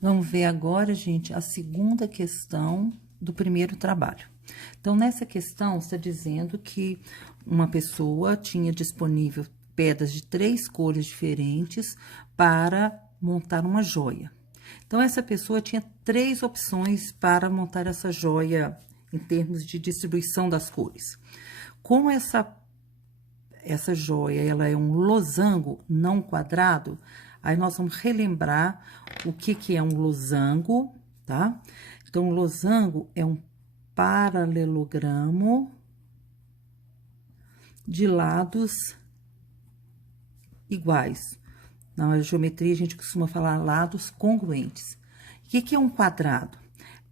Vamos ver agora, gente, a segunda questão do primeiro trabalho. Então, nessa questão, está dizendo que uma pessoa tinha disponível pedras de 3 cores diferentes para montar uma joia. Então, essa pessoa tinha 3 opções para montar essa joia em termos de distribuição das cores. Como essa joia, ela é um losango não quadrado, aí nós vamos relembrar o que é um losango, tá? Então, o losango é um paralelogramo de lados iguais. Na geometria, a gente costuma falar lados congruentes. O que é um quadrado?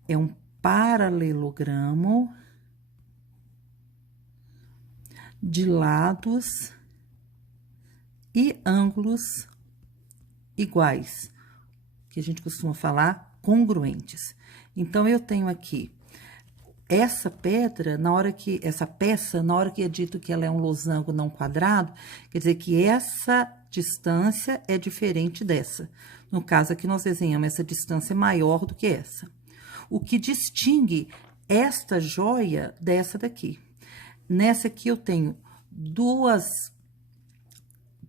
É um paralelogramo de lados e ângulos iguais, que a gente costuma falar congruentes. Então, eu tenho aqui essa pedra, essa peça, na hora que é dito que ela é um losango não quadrado, quer dizer que essa distância é diferente dessa. No caso aqui, nós desenhamos essa distância maior do que essa. O que distingue esta joia dessa daqui. Nessa aqui, eu tenho 2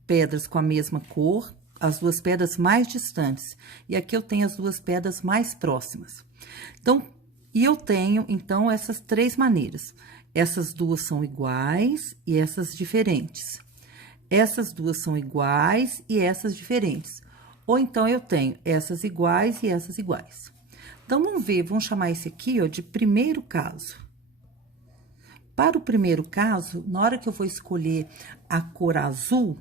pedras com a mesma cor, as 2 pedras mais distantes. E aqui eu tenho as 2 pedras mais próximas. Então, e eu tenho, então, essas 3 maneiras. Essas 2 são iguais e essas diferentes. Essas 2 são iguais e essas diferentes. Ou então, eu tenho essas iguais e essas iguais. Então, vamos ver, vamos chamar esse aqui, ó, de primeiro caso. Para o primeiro caso, na hora que eu vou escolher a cor azul,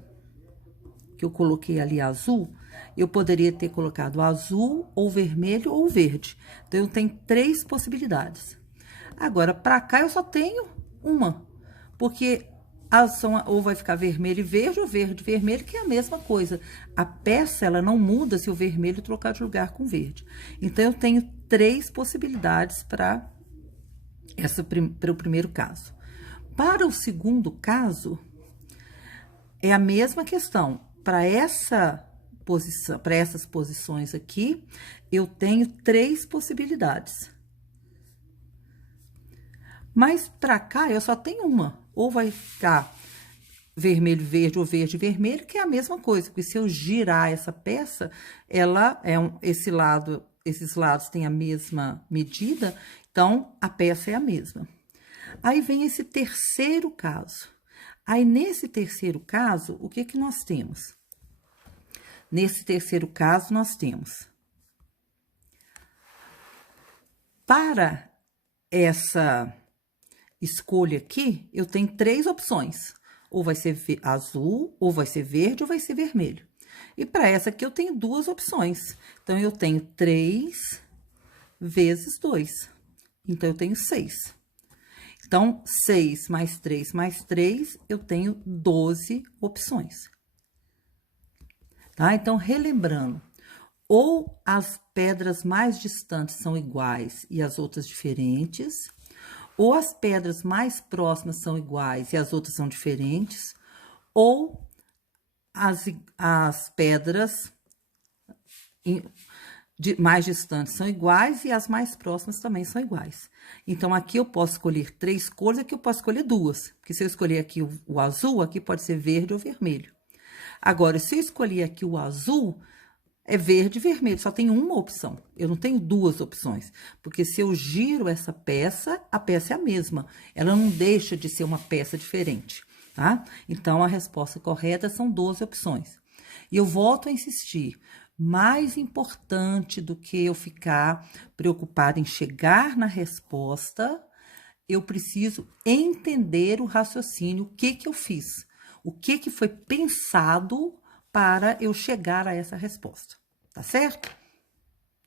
que eu coloquei ali azul, eu poderia ter colocado azul, ou vermelho, ou verde. Então, eu tenho 3 possibilidades. Agora, para cá, eu só tenho uma, porque ou vai ficar vermelho e verde, ou verde e vermelho, que é a mesma coisa. A peça, ela não muda se o vermelho trocar de lugar com verde. Então, eu tenho 3 possibilidades para o primeiro caso. Para o segundo caso, é a mesma questão. Para essas posições aqui, eu tenho 3 possibilidades. Mas para cá, eu só tenho uma. Ou vai ficar vermelho, verde, ou verde, vermelho, que é a mesma coisa. Porque se eu girar essa peça, ela é esses lados têm a mesma medida, então, a peça é a mesma. Aí vem esse terceiro caso. Aí, nesse terceiro caso, o que nós temos? Nesse terceiro caso, nós temos, para essa escolha aqui, eu tenho 3 opções. Ou vai ser azul, ou vai ser verde, ou vai ser vermelho. E para essa aqui, eu tenho 2 opções. Então, eu tenho 3 vezes 2. Então, eu tenho 6. Então, 6 mais 3 mais 3, eu tenho 12 opções. Tá? Então, relembrando, ou as pedras mais distantes são iguais e as outras diferentes, ou as pedras mais próximas são iguais e as outras são diferentes, ou as pedras mais distantes são iguais e as mais próximas também são iguais. Então, aqui eu posso escolher 3 cores, aqui eu posso escolher 2. Porque se eu escolher aqui o azul, aqui pode ser verde ou vermelho. Agora, se eu escolher aqui o azul, é verde e vermelho, só tem uma opção. Eu não tenho 2 opções. Porque se eu giro essa peça, a peça é a mesma. Ela não deixa de ser uma peça diferente, tá? Então, a resposta correta são 12 opções. E eu volto a insistir. Mais importante do que eu ficar preocupada em chegar na resposta, eu preciso entender o raciocínio, o que eu fiz, o que foi pensado para eu chegar a essa resposta, tá certo?